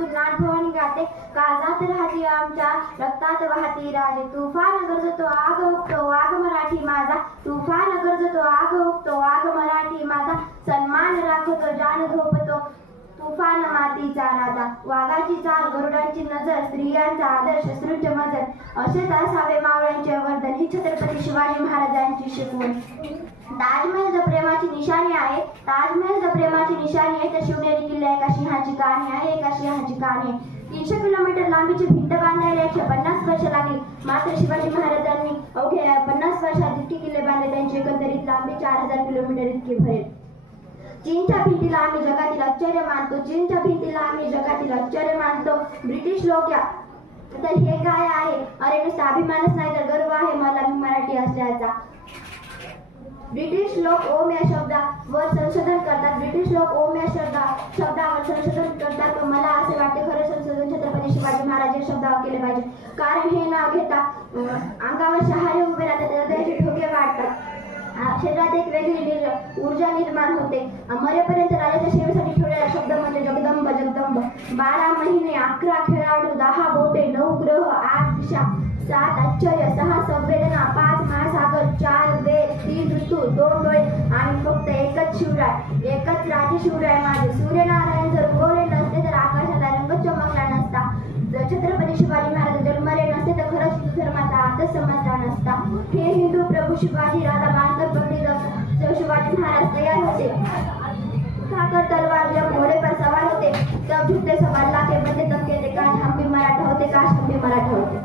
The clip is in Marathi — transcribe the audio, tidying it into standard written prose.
तू नाथभवानी गाते काळजात राहती आमच्या रक्तात वाहती राजे तुफान गरजतो आग उगतो वाघ मराठी माझा तुफान गरजतो आग उगतो वाघ मराठी माझा सन्मान राखतो जान झोपतो तुफान मातीचा राजा वाघाची चाल गरुडांची नजर स्त्रियांचा आदर शस्त्रूंचे मजर असेच असावे मावळ्यांचे वर्धन ही छत्रपती शिवाजी महाराजांची शिकवण ताजमहल जर प्रेमाची निशाणी आहे ताजमहल जर प्रेमाची निशाणी आहे तर शिवनेरी किल्ला एका सिंहाची कहाणी आहे एका सिंहाची कहाणी आहे 300 किलोमीटर लांबीची भिंत बांधायला 150 वर्ष लागली मात्र शिवाजी महाराजांनी अवघ्या 50 वर्षात इतके किल्ले बांधले त्यांची एकंदरीत लांबी 4000 किलोमीटर इतकी भरेल चीनच्या भिंतीला आम्ही जगातील आश्चर्य मानतो चीनच्या भिंतीला आम्ही जगातील आश्चर्य मानतो ब्रिटिश लोक या तर हे काय आहे अरे नुसता अभिमानच नाही तर गर्व आहे मला मी मराठी असल्याचा ब्रिटिश लोक ओम या शब्दावर संशोधन करतात ब्रिटिश लोक ओम या शब्दावर संशोधन करतात मला असे वाटते खरे संशोधन छत्रपती शिवाजी महाराज या शब्दावर केले पाहिजे कारण हे नाव घेता अंगावर शहारे उभे राहतात हृदयाचे ठोके वाढतात शरीरात एक वेगळी ऊर्जा निर्माण होते मरेपर्यंत राजाच्या सेवेसाठी ठेवलेला शब्द म्हणजे जगदंब जगदंब 12 महिने 11 खेळाडू 10 बोटे 9 ग्रह 8 दिशा 7 आश्चर्य 6 संवेदना 5 महासागर 4 वेद 3 ऋतू 2 डोळे आणि फक्त एकच शिवराय एकच राजे शिवराय माझे सूर्यनारायण जर उगवले नसते तर आकाशाला रंग चमकला नसता जर छत्रपती शिवाजी महाराज जन्मले नसते तर खरंच हिंदू धर्माचा आदर्श समजला नसता हे हिंदू प्रभू शिवाजी राजा बांधकर पगडी शिवाजी महाराज तयार होते ठाकर तलवार जब घोड़े पर सवार होते तब झुकते सवार लाके बंदे तब कहते काश हम भी मराठा होते काश हम भी मराठा होते